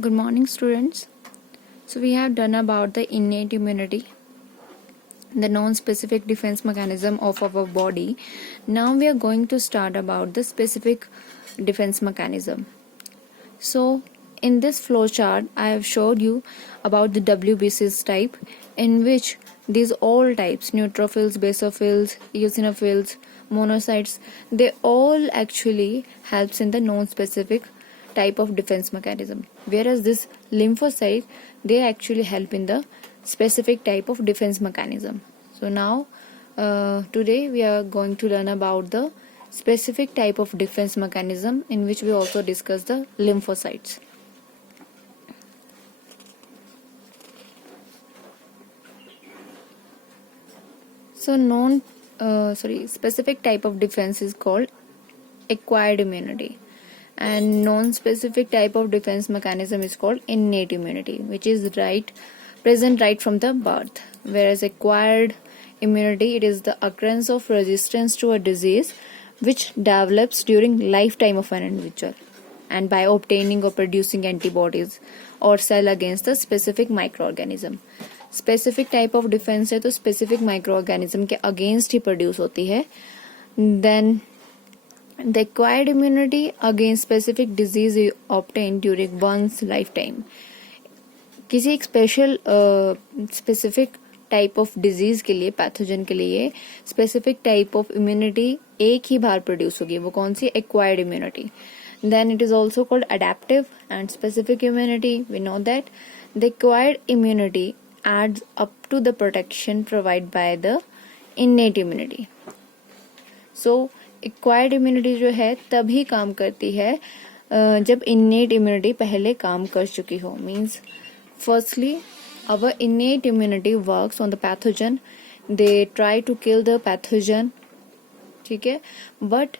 Good morning, students. So we have done about the innate immunity, the non-specific defense mechanism of our body. Now we are going to start about the specific defense mechanism. So in this flowchart, I have showed you about the WBCs type, in which these all types, neutrophils, basophils, eosinophils, monocytes, they all actually helps in the non-specific type of defense mechanism, whereas this lymphocyte, they actually help in the specific type of defense mechanism. So now today we are going to learn about the specific type of defense mechanism, in which we also discuss the lymphocytes. So specific type of defense is called acquired immunity, and non-specific type of defense mechanism is called innate immunity, which is present right from the birth, whereas acquired immunity, it is the occurrence of resistance to a disease which develops during lifetime of an individual and by obtaining or producing antibodies or cell against the specific microorganism. Specific type of defence है तो specific microorganism के against ही produce होती है. Then the acquired immunity against specific disease obtain during one's life time. किसी एक specific type of disease के लिए, पैथोजन के लिए स्पेसिफिक टाइप ऑफ इम्यूनिटी एक ही बार प्रोड्यूस होगी. वो कौन सी? Acquired immunity. Then it is also called adaptive and specific immunity. We know that the acquired immunity adds up to the protection provided by the innate immunity. So acquired immunity जो है तभी काम करती है जब innate immunity पहले काम कर चुकी हो. Means firstly our innate immunity works on the pathogen. They try to kill the pathogen. ठीक है. But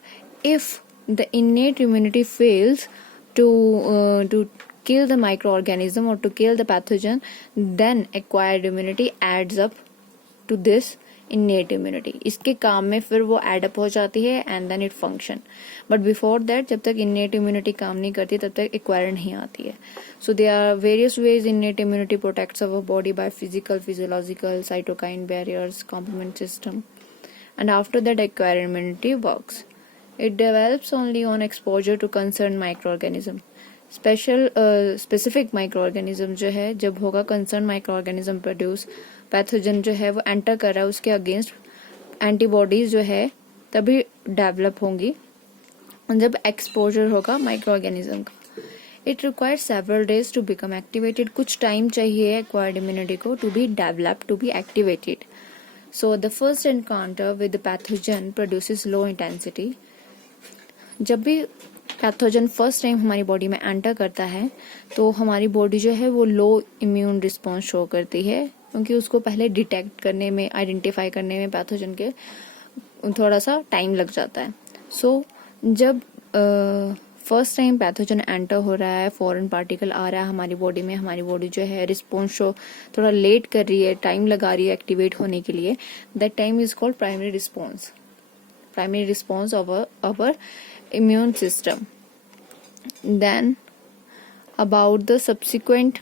if the innate immunity fails to kill the microorganism or to kill the pathogen, then acquired immunity adds up to this innate immunity. इसके काम में फिर वो add up हो जाती है and then it function. But before that, जब तक innate immunity काम नहीं करती तब तक acquired नहीं आती है. So there are various ways innate immunity protects our body by physical, physiological, cytokine barriers, complement system. And after that, acquired immunity works. It develops only on exposure to concerned microorganism. Specific microorganism जो है जब होगा concern microorganism produce, pathogen जो है वो enter कर रहा है, उसके अगेंस्ट एंटीबॉडीज जो है तभी डेवलप होंगी जब एक्सपोजर होगा माइक्रोऑर्गेनिज्म का. It requires several days to become activated. कुछ टाइम चाहिए एक्वायर्ड इम्यूनिटी को to be develop, to be activated. So the first encounter with the pathogen produces low intensity. जब भी पैथोजन फर्स्ट टाइम हमारी body में enter करता है तो हमारी बॉडी जो है वो लो इम्यून रिस्पॉन्स शो करती है, क्योंकि उसको पहले डिटेक्ट करने में, आइडेंटिफाई करने में पैथोजन के थोड़ा सा टाइम लग जाता है. सो जब फर्स्ट टाइम पैथोजन एंटर हो रहा है, फॉरेन पार्टिकल आ रहा है हमारी बॉडी में, हमारी बॉडी जो है रिस्पॉन्स शो थोड़ा लेट कर रही है, टाइम लगा रही है एक्टिवेट होने के लिए. That time is called primary response of our immune system. Then about the subsequent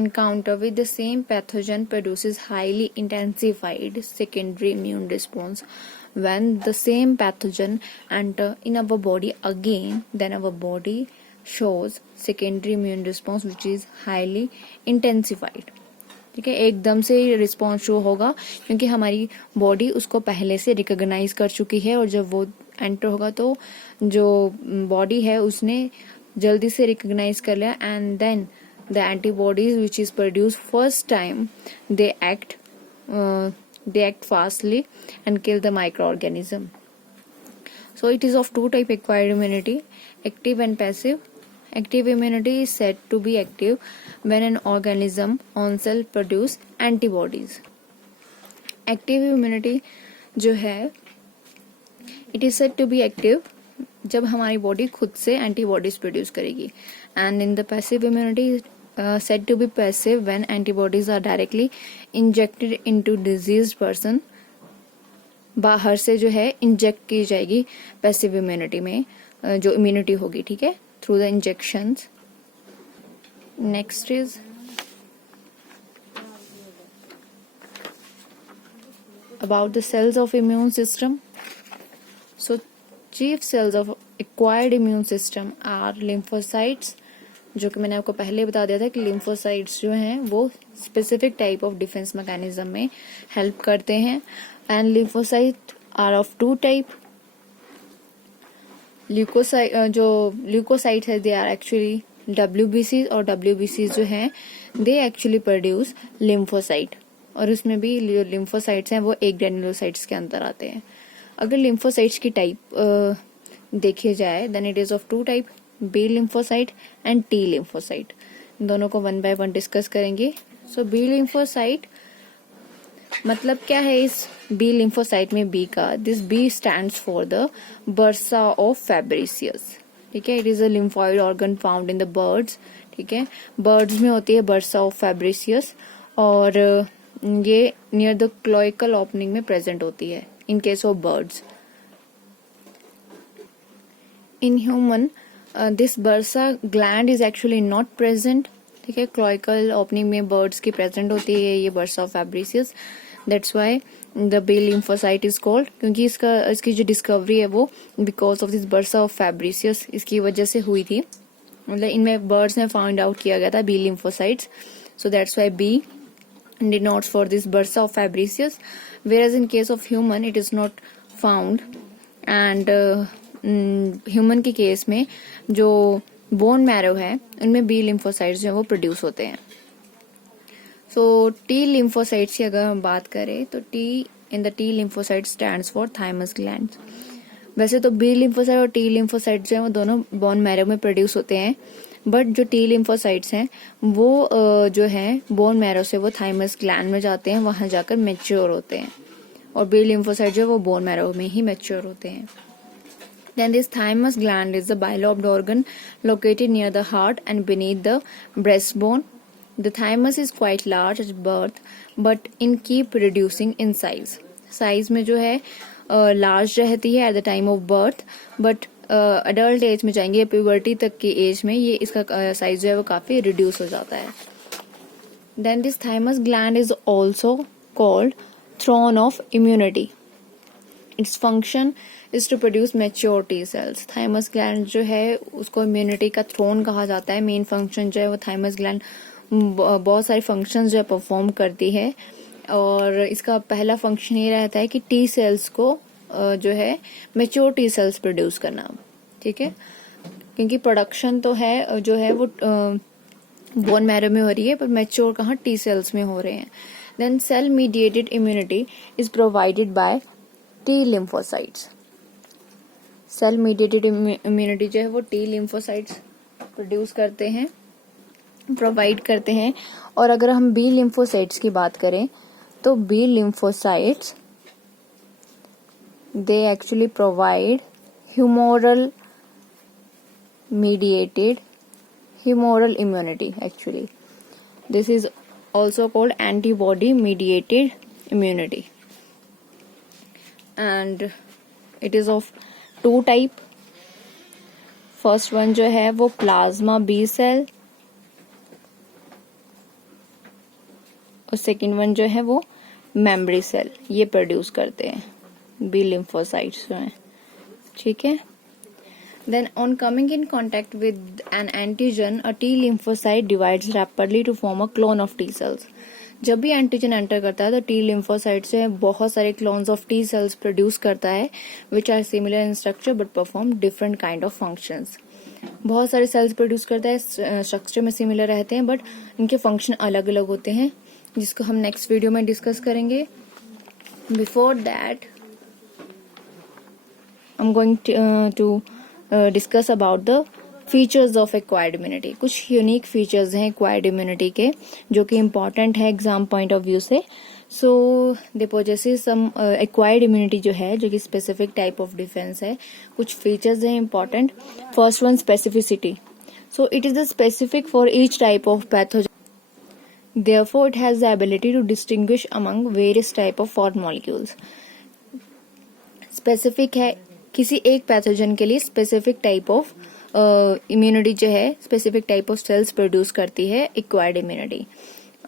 encounter with the same pathogen produces highly intensified secondary immune response. When the same pathogen enter in our body again, then our body shows secondary immune response which is highly intensified. ठीक है, एकदम से response show होगा क्योंकि हमारी body उसको पहले से रिकॉग्नाइज कर चुकी है, और जब वो एंटर होगा तो जो बॉडी है उसने जल्दी से रिकॉग्नाइज कर लिया, and then the antibodies which is produce first time they act fastly and kill the microorganism. So it is of two type acquired immunity, active and passive. Active immunity is said to be active when an organism on cell produce antibodies. Active immunity जो है it is said to be active जब हमारी body खुद से antibodies produce करेगी. And in the passive immunity said to be passive when antibodies are directly injected into diseased person. बाहर से जो है इंजेक्ट की जाएगी पैसिव इम्यूनिटी में जो इम्यूनिटी होगी, ठीक है, through the injections. Next is about the cells of immune system. So chief cells of acquired immune system are lymphocytes, जो कि मैंने आपको पहले बता दिया था कि lymphocytes जो हैं वो specific type of defense mechanism में help करते हैं. And lymphocytes are of two type. जो leukocytes है they are actually WBCs, और WBCs जो हैं they actually produce lymphocyte, और उसमें भी lymphocytes हैं वो एक granulocytes के अंदर आते हैं. अगर lymphocytes की टाइप देखी जाए then it is of two type, B lymphocyte and T lymphocyte. दोनों को वन बाय वन डिस्कस करेंगे. सो B lymphocyte मतलब क्या है इस B lymphocyte में B का, this B stands for the bursa of Fabricius. ठीक है, it is a lymphoid organ found in the birds. ठीक है, बर्ड्स में होती है bursa of Fabricius, और ये नियर द क्लोइकल ओपनिंग में प्रेजेंट होती है in case of birds. In human this bursa gland is actually not present. ठीक है, क्लोइकल ओपनिंग में बर्ड्स की प्रेजेंट होती है ये bursa of Fabricius. That's why the B lymphocyte is called, क्योंकि इसकी जो डिस्कवरी है वो because of this bursa of Fabricius इसकी वजह से हुई थी. मतलब इनमें बर्ड्स ने फाइंड आउट किया गया था B lymphocytes. So that's why B denotes for this bursa of Fabricius, whereas in case of human it is not found. And human के केस में जो बोन मैरो है उनमें बी लिम्फोसाइट्स जो है वो प्रोड्यूस होते हैं. सो टी लिम्फोसाइट्स की अगर हम बात करें तो T in the T lymphocyte stands for thymus gland. वैसे तो बी लिम्फोसाइट और टी लिम्फोसाइट जो है वो दोनों बोन मैरो में प्रोड्यूस होते हैं, बट जो टी लिम्फोसाइट्स हैं वो जो है बोन मैरो से वो थाइमस ग्लैंड में जाते हैं, वहां जाकर मैच्योर होते हैं, और बी लिम्फोसाइट जो है वो बोन मैरो में ही मैच्योर होते हैं. Then this thymus gland is the bilobed organ located near the heart and beneath the breastbone. The thymus is quite large at birth, but in keep reducing in size. Size में जो है large रहती है at the time of birth, but adult age में जाएंगे puberty तक की as में ये इसका size जो है वो काफी reduce हो जाता है. Then this thymus gland is also called throne of immunity. Its function is to produce mature T cells. Thymus gland जो है उसको इम्यूनिटी का थ्रोन कहा जाता है. मेन फंक्शन जो है वो थाइमस ग्लैंड बहुत सारे फंक्शंस जो है परफॉर्म करती है, और इसका पहला फंक्शन ये रहता है कि टी सेल्स को जो है मेच्योर टी सेल्स प्रोड्यूस करना. ठीक है, क्योंकि प्रोडक्शन तो है जो है वो बोन मैरो में हो रही है, पर मेच्योर कहाँ टी सेल्स में हो रहे हैं. Then cell mediated immunity is provided by T lymphocytes. Cell mediated immunity जो है वो टी लिम्फोसाइट्स प्रोड्यूस करते हैं, प्रोवाइड करते हैं. और अगर हम बी लिम्फोसाइट्स की बात करें तो B lymphocytes they actually provide humoral mediated humoral immunity. Actually this is also called antibody mediated immunity, and it is of two type. first one जो है वो प्लाज्मा बी सेल, और सेकेंड वन जो है वो मेमोरी सेल. ये produce करते हैं बी लिम्फोसाइट्स जो हैं. ठीक है, then on coming in contact with an antigen, a T lymphocyte divides rapidly to form a clone of T cells. जब भी एंटीजन एंटर करता है तो टी लिम्फोसाइट से बहुत सारे clones of T cells produce करता है, which are similar in structure but perform different kind of functions. बहुत सारे सेल्स प्रोड्यूस करता है, स्ट्रक्चर में सिमिलर रहते हैं बट इनके फंक्शन अलग अलग होते हैं, जिसको हम नेक्स्ट वीडियो में डिस्कस करेंगे. Before that I am going to discuss about the features of acquired immunity. कुछ यूनिक फीचर्स हैं एक्वायर्ड इम्यूनिटी के जो कि इम्पॉर्टेंट है एग्जाम पॉइंट ऑफ व्यू से. सो दे पोजेसेस सम एक्वायर्ड इम्यूनिटी जो है जो कि स्पेसिफिक टाइप ऑफ डिफेंस है. कुछ फीचर्स हैं important. First one specificity. So it is the specific for each type of pathogen. Therefore, it has the ability to distinguish among various type of foreign molecules. Specific है किसी एक pathogen के लिए specific type of immunity जो है specific type of sales produce करती है acquired immunity,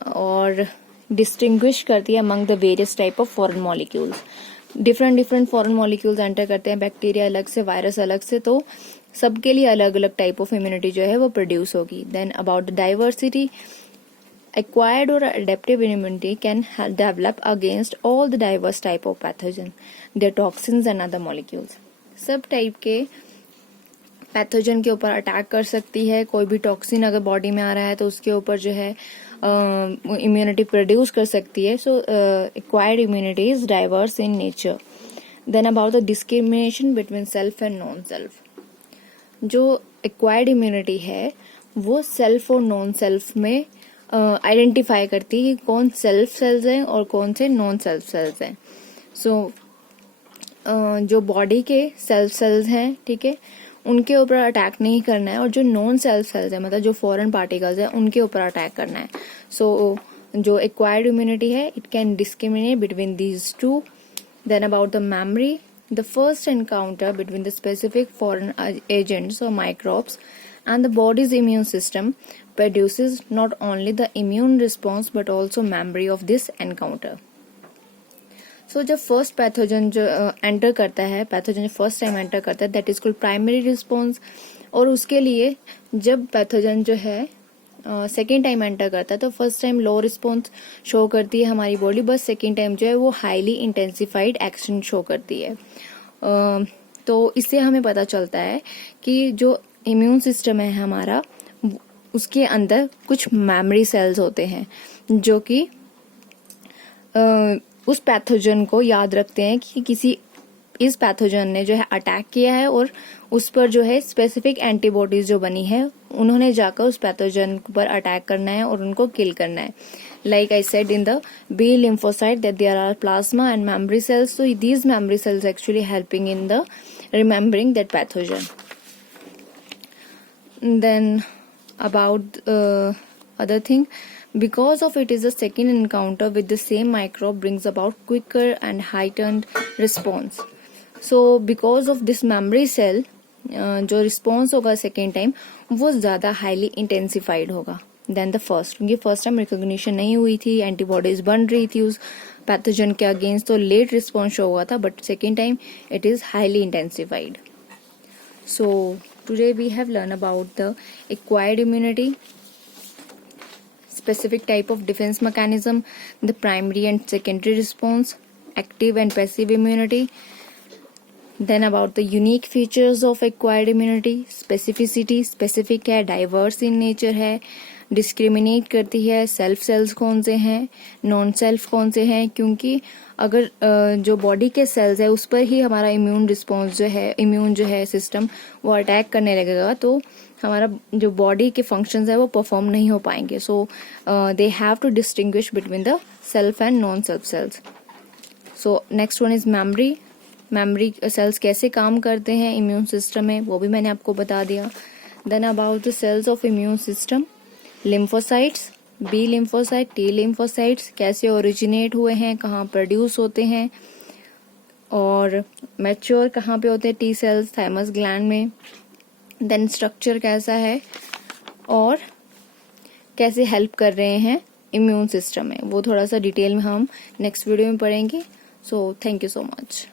और डिस्टिंग्विश करती है among the various type of foreign molecules. Different foreign molecules enter करते हैं, बैक्टीरिया अलग से, वायरस अलग से, तो सबके लिए अलग अलग टाइप ऑफ इम्यूनिटी जो है वो प्रोड्यूस होगी। Then about the diversity, acquired or adaptive immunity can develop against all the diverse type of pathogen, their toxins and other molecules। सब टाइप के पैथोजन के ऊपर अटैक कर सकती है। कोई भी टॉक्सिन अगर बॉडी में आ रहा है तो उसके ऊपर जो है इम्यूनिटी प्रोड्यूस कर सकती है। So acquired immunity is diverse in nature. Then about the discrimination between self and non self, जो एक्वायर्ड इम्यूनिटी है वो सेल्फ और नॉन सेल्फ में आइडेंटिफाई करती है कि कौन सेल्फ सेल्स हैं और कौन से नॉन सेल्फ सेल्स हैं। सो जो बॉडी के सेल्फ सेल्स हैं, ठीक है, उनके ऊपर अटैक नहीं करना है, और जो नॉन सेल्फ सेल्स है मतलब जो फॉरेन पार्टिकल्स हैं उनके ऊपर अटैक करना है। सो जो एक्वायर्ड इम्यूनिटी है it can discriminate between these two. Then about the memory, the first encounter between the specific foreign agents or microbes and the body's immune system produces not only the immune response but also memory of this encounter। So जब first pathogen जो enter करता है, pathogen जो first time enter करता है, that is called primary response. और उसके लिए जब पैथोजन जो है सेकेंड टाइम एंटर करता है तो फर्स्ट टाइम लो रिस्पॉन्स शो करती है हमारी बॉडी, बस सेकेंड टाइम जो है वो हाईली इंटेंसिफाइड एक्शन शो करती है। तो इससे हमें पता चलता है कि जो इम्यून सिस्टम है हमारा, उसके अंदर कुछ मेमोरी सेल्स होते हैं जो कि उस पैथोजन को याद रखते हैं कि किसी इस पैथोजन ने जो है अटैक किया है, और उस पर जो है स्पेसिफिक एंटीबॉडीज जो बनी है उन्होंने जाकर उस पैथोजन पर अटैक करना है और उनको किल करना है। Like I said in the B lymphocyte that there are plasma and memory cells, so these memory cells actually helping in the remembering that pathogen. Then about other thing, because of it is a second encounter with the same microbe brings about quicker and heightened response। So because of this memory cell जो response होगा second time वो ज्यादा highly intensified होगा then the first, क्योंकि first time recognition नहीं हुई थी, antibodies बन रही थी उस पैथोजन के अगेंस्ट, तो लेट रिस्पॉन्स शो हुआ था, but second time it is highly intensified. So today we have learn about the acquired immunity, specific type of defense mechanism, the primary and secondary response, active and passive immunity, then about the unique features of acquired immunity, specificity, specific है, diverse in nature है, discriminate करती है, self sales कौन से हैं, non self कौन से हैं, क्योंकि अगर जो बॉडी के सेल्स है उस पर ही हमारा इम्यून रिस्पॉन्स जो है, इम्यून जो है सिस्टम वो अटैक करने लगेगा तो हमारा जो बॉडी के फंक्शंस है वो परफॉर्म नहीं हो पाएंगे। So they have to distinguish between the self and non self cells. So next one is memory. Memory cells कैसे काम करते हैं इम्यून सिस्टम में वो भी मैंने आपको बता दिया। Then about the cells of immune system, lymphocytes, B lymphocyte, T lymphocytes कैसे ओरिजिनेट हुए हैं, कहाँ प्रोड्यूस होते हैं, और मैच्योर कहाँ पे होते हैं टी सेल्स, थाइमस ग्लैंड में। देन स्ट्रक्चर कैसा है और कैसे हेल्प कर रहे हैं इम्यून सिस्टम में, वो थोड़ा सा डिटेल में हम नेक्स्ट वीडियो में पढ़ेंगे। So thank you so much.